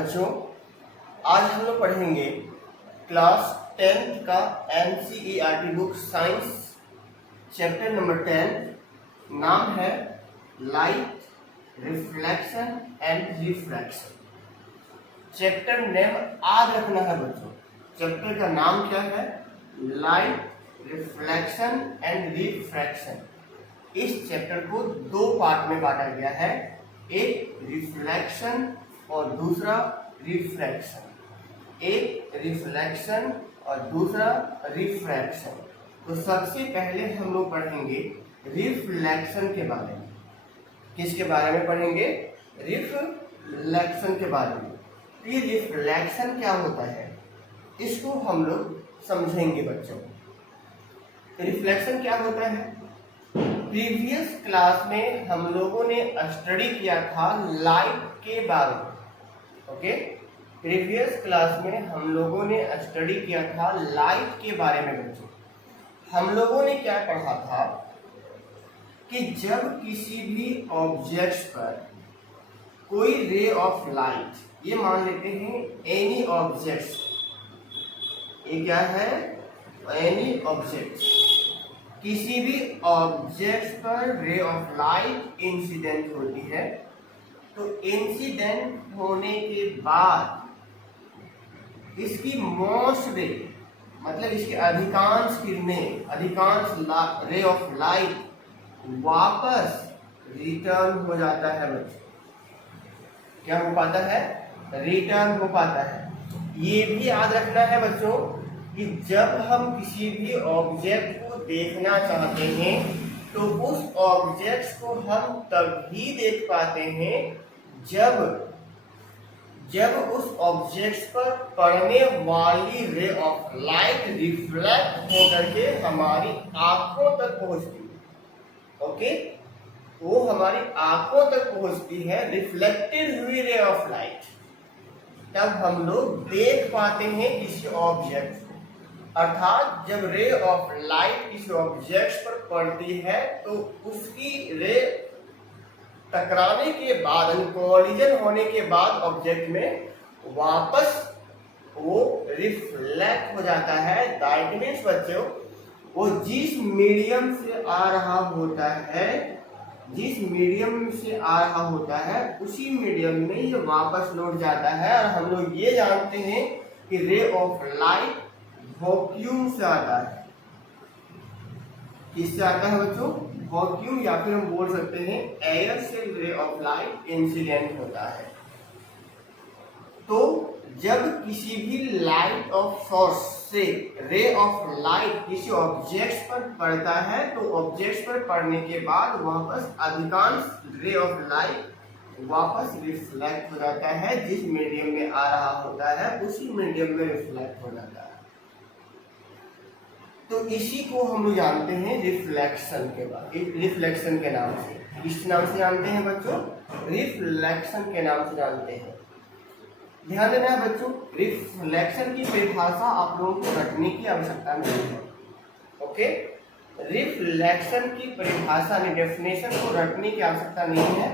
बच्चों, आज हम लोग पढ़ेंगे क्लास 10th का NCERT book science chapter number 10। नाम है light, reflection and refraction. Chapter name याद रखना है बच्चों। चैप्टर का नाम क्या है? Light, reflection and refraction. इस चैप्टर को दो पार्ट में बांटा गया है, एक रिफ्लेक्शन और दूसरा रिफ्रैक्शन। एक रिफ्लेक्शन और दूसरा रिफ्रैक्शन। तो सबसे पहले हम लोग पढ़ेंगे रिफ्लेक्शन के बारे में। किसके बारे में पढ़ेंगे? रिफ्लेक्शन के बारे में। ये रिफ्लेक्शन क्या होता है इसको हम लोग समझेंगे बच्चों। रिफ्लेक्शन क्या होता है? प्रीवियस क्लास में हम लोगों ने स्टडी किया था लाइट के बारे में। ओके, प्रीवियस क्लास में हम लोगों ने स्टडी किया था लाइट के बारे में बच्चों। हम लोगों ने क्या पढ़ा था कि जब किसी भी ऑब्जेक्ट पर कोई रे ऑफ लाइट, ये मान लेते हैं एनी ऑब्जेक्ट, ये क्या है? एनी ऑब्जेक्ट, किसी भी ऑब्जेक्ट पर रे ऑफ लाइट इंसिडेंट होती है, तो इंसिडेंट होने के बाद इसकी मोस्ट रे, मतलब इसके अधिकांश किरणें, अधिकांश रे ऑफ लाइट वापस रिटर्न हो जाता है बच्चों। क्या हो पाता है? रिटर्न हो पाता है। ये भी याद रखना है बच्चों कि जब हम किसी भी ऑब्जेक्ट को देखना चाहते हैं तो उस ऑब्जेक्ट को हम तभी देख पाते हैं जब उस ऑब्जेक्ट पर पड़ने वाली रे ऑफ लाइट रिफ्लेक्ट होकर के हमारी आंखों तक पहुंचती है। ओके, वो हमारी आंखों तक पहुंचती है रिफ्लेक्टेड हुई रे ऑफ लाइट, तब हम लोग देख पाते हैं किसी ऑब्जेक्ट को। अर्थात जब रे ऑफ लाइट किसी ऑब्जेक्ट पर पड़ती है तो उसकी रे टकराने के बाद, कोलिजन होने के बाद ऑब्जेक्ट में वापस वो रिफ्लेक्ट हो जाता है। दैट मीन्स बच्चों, वो जिस मीडियम से आ रहा होता है, जिस मीडियम से आ रहा होता है उसी मीडियम में ये वापस लौट जाता है। और हम लोग ये जानते हैं कि रे ऑफ लाइट वैक्यूम से आता है। किससे आता है बच्चों? वैक्यूम, या फिर हम बोल सकते हैं एयर से रे ऑफ लाइट इंसिडेंट होता है। तो जब किसी भी लाइट ऑफ सोर्स से रे ऑफ लाइट किसी ऑब्जेक्ट पर पड़ता है तो ऑब्जेक्ट पर पड़ने के बाद वापस अधिकांश रे ऑफ लाइट वापस रिफ्लेक्ट हो जाता है। जिस मीडियम में आ रहा होता है उसी मीडियम में रिफ्लेक्ट हो जाता है। तो इसी को हम लोग जानते हैं रिफ्लेक्शन के बाद, रिफ्लेक्शन के नाम से। किस नाम से जानते हैं बच्चों? रिफ्लेक्शन के नाम से जानते हैं। ध्यान देना है बच्चों, रिफ्लेक्शन की परिभाषा आप लोगों को रटने की आवश्यकता नहीं है। ओके, रिफ्लेक्शन की परिभाषा ने डेफिनेशन को रटने की आवश्यकता नहीं है।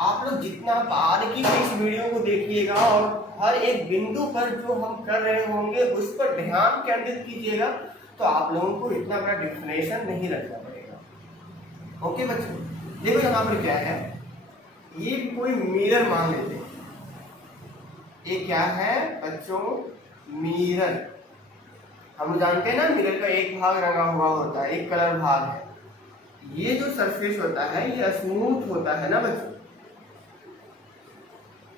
आप लोग जितना बारीकी से इस वीडियो को देखिएगा और हर एक बिंदु पर जो हम कर रहे होंगे उस पर ध्यान केंद्रित कीजिएगा, तो आप लोगों को इतना बड़ा डेफिनेशन नहीं रखना पड़ेगा। ओके बच्चों, देखो यहाँ पर क्या है, ये कोई मिरर मान लेते हैं। ये क्या है बच्चों? मिरर। हम जानते हैं ना, मिरर का एक भाग रंगा हुआ होता है, एक कलर भाग है। ये जो सरफेस होता है ये स्मूथ होता है ना बच्चों।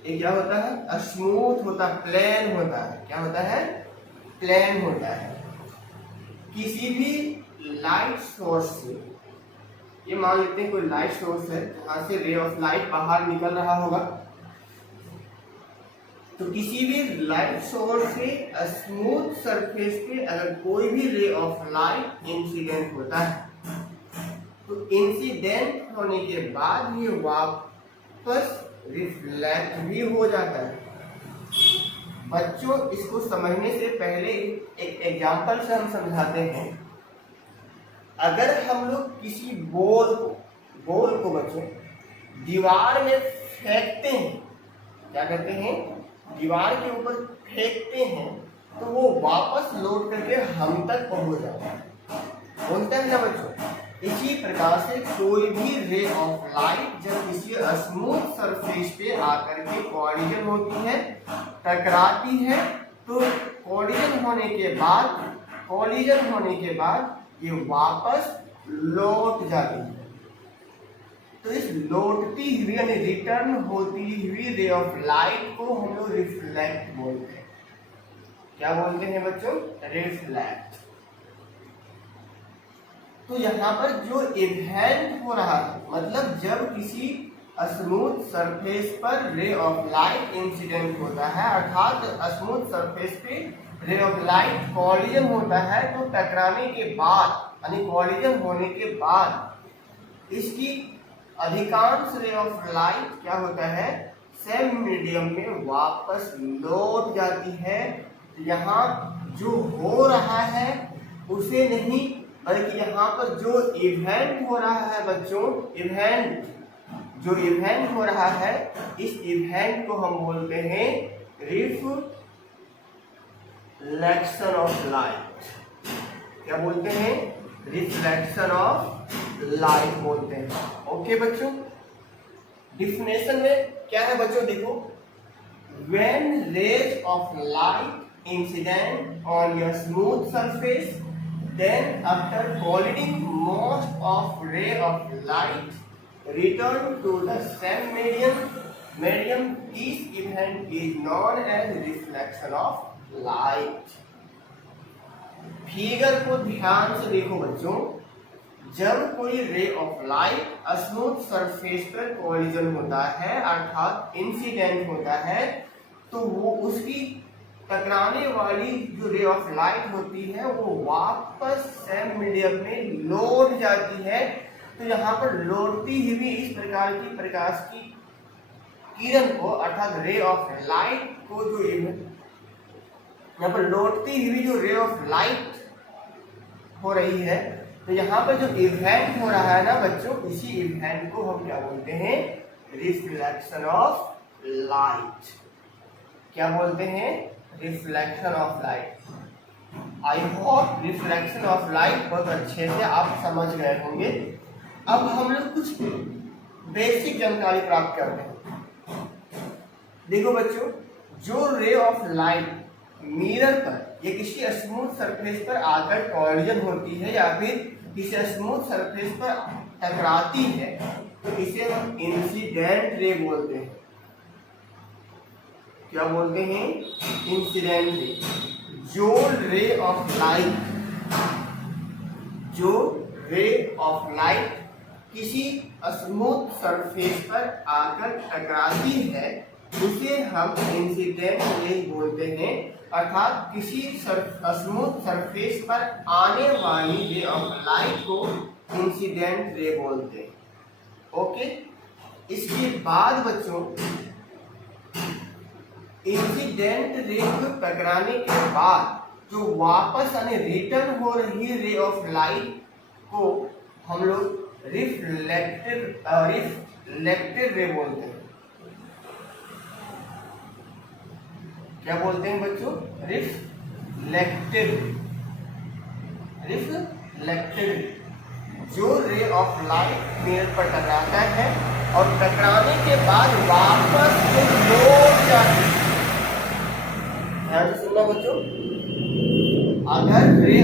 ये क्या होता है? स्मूथ होता है, प्लेन होता है। क्या होता है? प्लेन होता है। किसी भी लाइट सोर्स से, ये मान लेते हैं कोई लाइट सोर्स है जहां से रे ऑफ लाइट बाहर निकल रहा होगा, तो किसी भी लाइट सोर्स से स्मूथ सरफेस पे अगर कोई भी रे ऑफ लाइट इंसिडेंट होता है तो इंसिडेंट होने के बाद ये वापस रिफ्लेक्ट भी हो जाता है। बच्चों, इसको समझने से पहले एक एग्जांपल से हम समझाते हैं। अगर हम लोग किसी बॉल को बच्चों दीवार में फेंकते हैं, क्या करते हैं? दीवार के ऊपर फेंकते हैं तो वो वापस लौट करके हम तक पहुंच जाता है, बोलते हैं ना बच्चों। इसी प्रकार से कोई भी रे ऑफ लाइट जब किसी स्मूथ सरफेस पे आकर के कोलिजन होती है, टकराती है, तो कोलिजन होने के बाद ये वापस लौट जाती है। तो इस लौटती हुई यानी रिटर्न होती हुई रे ऑफ लाइट को हम लोग रिफ्लेक्ट बोलते हैं। क्या बोलते हैं बच्चों? रिफ्लेक्ट। तो यहाँ पर जो इवेंट हो रहा है, मतलब जब किसी स्मूथ सरफेस पर रे ऑफ लाइट इंसिडेंट होता है, अर्थात स्मूथ सरफेस पे रे ऑफ लाइट कॉलिजन होता है, तो टकराने के बाद यानी कॉलिजन होने के बाद इसकी अधिकांश रे ऑफ लाइट क्या होता है, सेम मीडियम में वापस लौट जाती है। यहाँ जो हो रहा है उसे नहीं, बल्कि यहाँ पर जो इवेंट हो रहा है बच्चों, जो इवेंट हो रहा है, इस इवेंट को हम बोलते हैं रिफ्लेक्शन ऑफ लाइट। क्या बोलते हैं? रिफ्लेक्शन ऑफ लाइट बोलते हैं। ओके बच्चों, डिफिनेशन में क्या है बच्चों, देखो, when rays of light incident on your smooth surface, then after colliding most of ray of light return to the same medium, this event is known as reflection of light। Figure को ध्यान से देखो बच्चों, जब कोई ray of light smooth surface पर collision होता है, अर्थात इंसिडेंट होता है, तो वो उसकी टकराने वाली जो रे ऑफ लाइट होती है वो वापस सेम मीडियम में लौट जाती है। तो यहाँ पर लौटती हुई इस प्रकार की प्रकाश की किरण को, अर्थात रे ऑफ लाइट को, जो यहाँ पर लौटती हुई जो रे ऑफ लाइट हो रही है, तो यहाँ पर जो इवेंट हो रहा है ना बच्चों, इसी इवेंट को हम क्या बोलते हैं? Reflection of light. क्या बोलते हैं? Reflection of light. I hope reflection of light बहुत अच्छे से आप समझ गए होंगे। अब हम लोग कुछ बेसिक जानकारी प्राप्त करते हैं। देखो बच्चों, जो रे ऑफ लाइट मिरर पर या किसी स्मूथ सरफेस पर आकर कोलिजन होती है या फिर किसी स्मूथ सरफेस पर टकराती है, तो इसे हम इंसिडेंट रे बोलते हैं। क्या बोलते हैं? Incident ray. जो रे ऑफ लाइट किसी स्मूथ सरफेस पर आकर टकराती है, उसे हम इंसिडेंट रे बोलते हैं, अर्थात किसी स्मूथ सरफेस पर आने वाली रे ऑफ लाइट को इंसिडेंट रे बोलते हैं। ओके, इसके बाद बच्चों, इंसिडेंट रे को टकराने के बाद जो वापस यानी रिटर्न हो रही रे ऑफ लाइट को हम लोग रिफ्लेक्टेड रे बोलते हैं। क्या बोलते हैं बच्चों? रिफ्लेक्टेड। जो रे ऑफ लाइट मिरर पर टकराता है और टकराने के बाद वापस लौट जाती है। ध्यान से सुनना बच्चों, अगर रे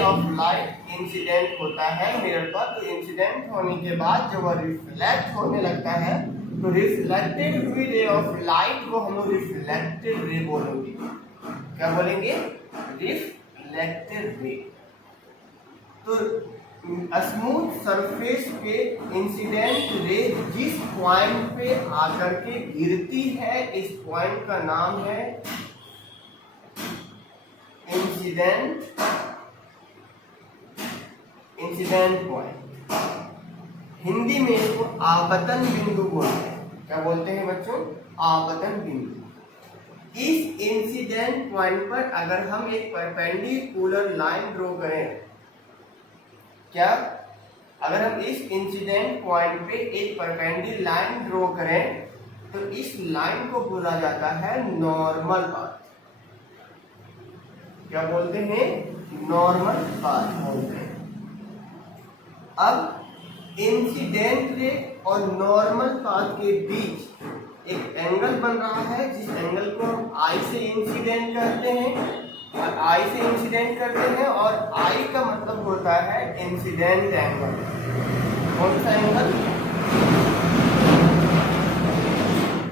ऑफ लाइट इंसिडेंट होता है मिरर पर, तो इंसिडेंट होने के बाद जब वह रिफ्लेक्ट होने लगता है, तो रिफ्लेक्टेड हुई रे ऑफ लाइट को हम लोग रिफ्लेक्टेड रे बोलेंगे। क्या बोलेंगे? Reflected ray. तो स्मूथ सरफेस पे इंसिडेंट रे जिस पॉइंट पे आकर के गिरती है, इस पॉइंट का नाम है इंसिडेंट पॉइंट। हिंदी में इसको आपतन बिंदु बोलते हैं। क्या बोलते हैं बच्चों? आपतन बिंदु। इस इंसिडेंट पॉइंट पर अगर हम एक परपेंडिकुलर लाइन ड्रॉ करें, क्या अगर हम इस इंसिडेंट पॉइंट पे एक परपेंडिकुलर लाइन ड्रॉ करें, तो इस लाइन को बोला जाता है नॉर्मल पाथ। क्या बोलते हैं? नॉर्मल पाथ बोलते हैं। अब इंसिडेंट रे और नॉर्मल पाथ के बीच एक एंगल बन रहा है, जिस एंगल को हम आई से इंसिडेंट करते हैं और आई से इंसिडेंट करते हैं, और आई का मतलब होता है इंसिडेंट एंगल। कौन सा एंगल?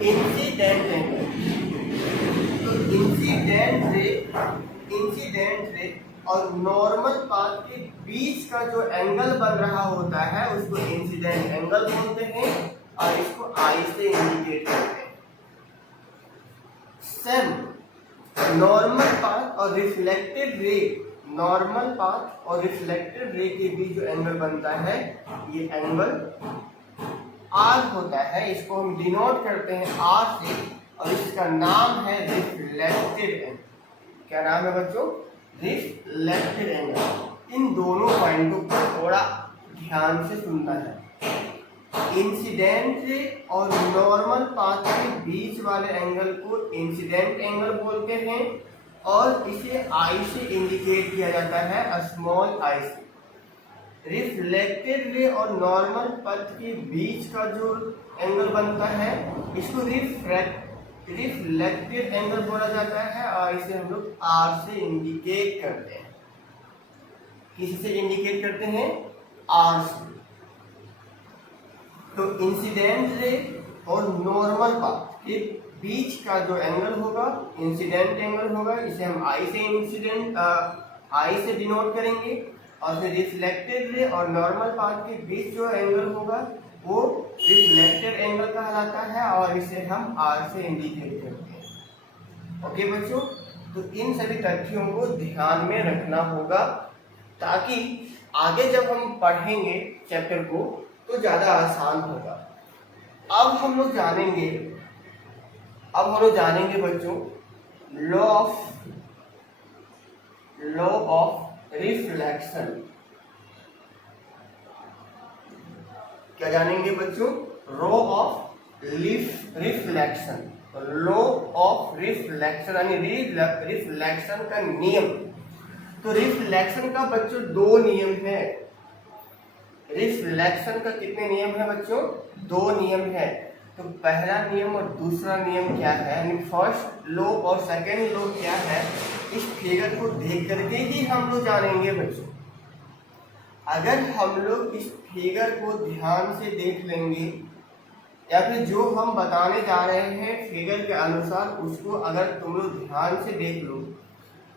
Incident angle. तो इंसिडेंट रे और नॉर्मल पाथ के बीच का जो एंगल बन रहा होता है उसको इंसिडेंट एंगल बोलते हैं और इसको आई से इंडिकेट करते हैं। सेम नॉर्मल पाथ और रिफ्लेक्टेड रे, नॉर्मल पाथ और रिफ्लेक्टेड रे के बीच जो एंगल बनता है ये एंगल आर होता है। इसको हम डिनोट करते हैं आर से और इसका नाम है रिफ्लेक्टेड एंगल। क्या नाम है बच्चों? Reflected angle. इन दोनों पॉइंटों को थोड़ा ध्यान से सुनना है। इंसिडेंट रे और नॉर्मल पाथ के बीच वाले एंगल को इंसिडेंट एंगल बोलते हैं और इसे आई से इंडिकेट किया जाता है, स्मॉल आई से। रिफ्लेक्टेड रे और नॉर्मल पाथ के बीच का जो एंगल बनता है इसको रिफ्लेक्टेड एंगल बोला जाता है और इसे हम लोग आर से इंडिकेट करते हैं। किससे इंडिकेट करते हैं? आर से। तो इंसिडेंट रे और नॉर्मल पाथ के बीच का जो एंगल होगा इंसिडेंट एंगल होगा, इसे हम आई से डिनोट करेंगे। और फिर रिफ्लेक्टेड रे और नॉर्मल पाथ के बीच जो एंगल होगा वो रिफ्लेक्टेड एंगल कहलाता है और इसे हम आर से इंडिकेट करते हैं। ओके बच्चों, तो इन सभी तथ्यों को ध्यान में रखना होगा ताकि आगे जब हम पढ़ेंगे चैप्टर को तो ज्यादा आसान होगा। अब हम लोग जानेंगे बच्चों लॉ ऑफ रिफ्लेक्शन। क्या जानेंगे बच्चों? Law of reflection. Law of reflection यानी रिफ्लेक्शन का नियम। तो रिफ्लेक्शन का बच्चों दो नियम है। रिफ्लेक्शन का कितने नियम है बच्चों? दो नियम है। तो पहला नियम और दूसरा नियम क्या है, यानी फर्स्ट लॉ और सेकेंड लॉ क्या है, इस फिगर को देख करके ही हम लोग जानेंगे बच्चों। अगर हम लोग इस फिगर को ध्यान से देख लेंगे या फिर जो हम बताने जा रहे हैं फिगर के अनुसार उसको अगर तुम लोग ध्यान से देख लो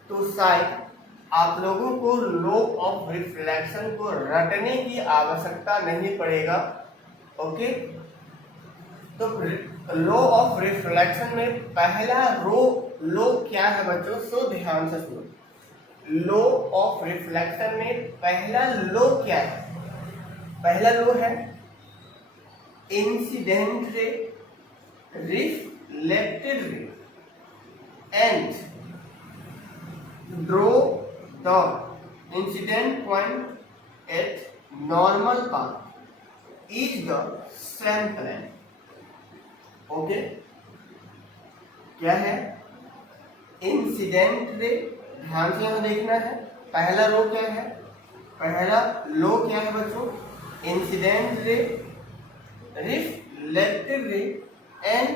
तो शायद आप लोगों को लॉ ऑफ रिफ्लेक्शन को रटने की आवश्यकता नहीं पड़ेगा। ओके, तो लॉ ऑफ रिफ्लेक्शन में पहला लॉ क्या है बच्चों? सो ध्यान से सुनो। लॉ ऑफ रिफ्लेक्शन में पहला लॉ क्या है? पहला लॉ है incident ray, reflected ray and draw the incident point at normal path is the same plane. Okay, क्या है? इंसिडेंट रे, ध्यान से यहां देखना है। पहला रो क्या है? पहला लो क्या है बच्चों? Incident ray, reflected ray and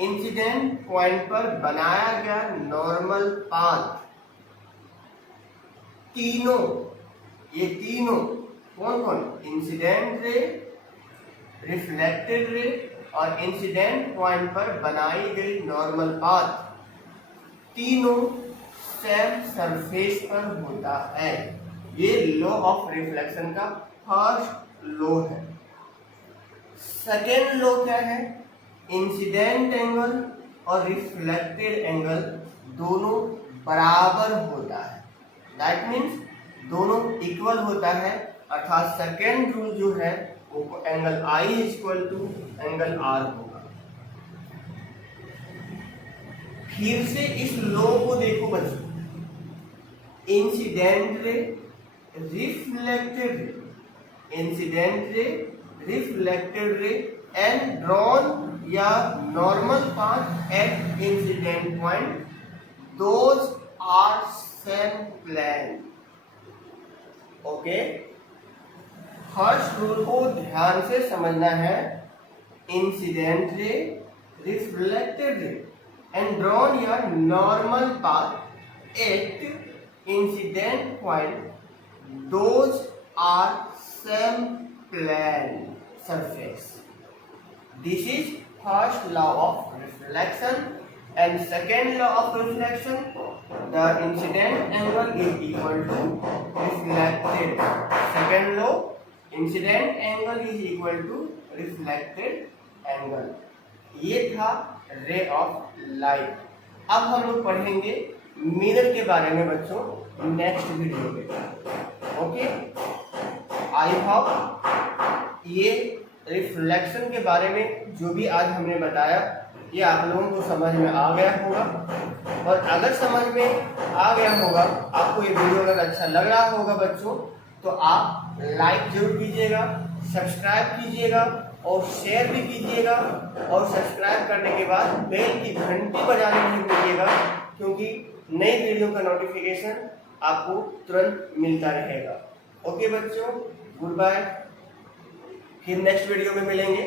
incident point पर बनाया गया नॉर्मल पाथ। ये तीनों कौन कौन? इंसिडेंट रे, रिफ्लेक्टेड रे और इंसिडेंट पॉइंट पर बनाई गई नॉर्मल पाथ, तीनों सेम सरफेस पर होता है। ये लॉ ऑफ रिफ्लेक्शन का फर्स्ट लॉ है। सेकेंड लॉ क्या है? इंसिडेंट एंगल और रिफ्लेक्टेड एंगल दोनों बराबर होता है। दैट मीन्स दोनों इक्वल होता है, अर्थात सेकेंड रूल जो है वो angle i is equal to angle r होगा। फिर से इस लॉ को देखो बच्चों। इंसिडेंट रे, रिफ्लेक्टेड रे, incident ray, reflected ray and drawn या normal path at incident point, those are same plane. Okay, first rule को ध्यान से समझना है। Incident ray, reflected ray and drawn your normal path at incident point, those are same plane surface. This is first law of reflection, and second law of reflection, the incident angle is equal to reflected. Second law, incident angle is equal to reflected angle. ये था ray of light. अब हम लोग पढ़ेंगे mirror के बारे में बच्चों नेक्स्ट वीडियो में। ओके, आई होप ये रिफ्लेक्शन के बारे में जो भी आज हमने बताया ये आप लोगों को समझ में आ गया होगा, और अगर समझ में आ गया होगा, आपको ये वीडियो अगर अच्छा लग रहा होगा बच्चों, तो आप लाइक जरूर कीजिएगा, सब्सक्राइब कीजिएगा और शेयर भी कीजिएगा, और सब्सक्राइब करने के बाद बेल की घंटी बजाना नहीं भूलिएगा, क्योंकि नई वीडियो का नोटिफिकेशन आपको तुरंत मिलता रहेगा। ओके बच्चों, गुड बाय, फिर नेक्स्ट वीडियो में मिलेंगे।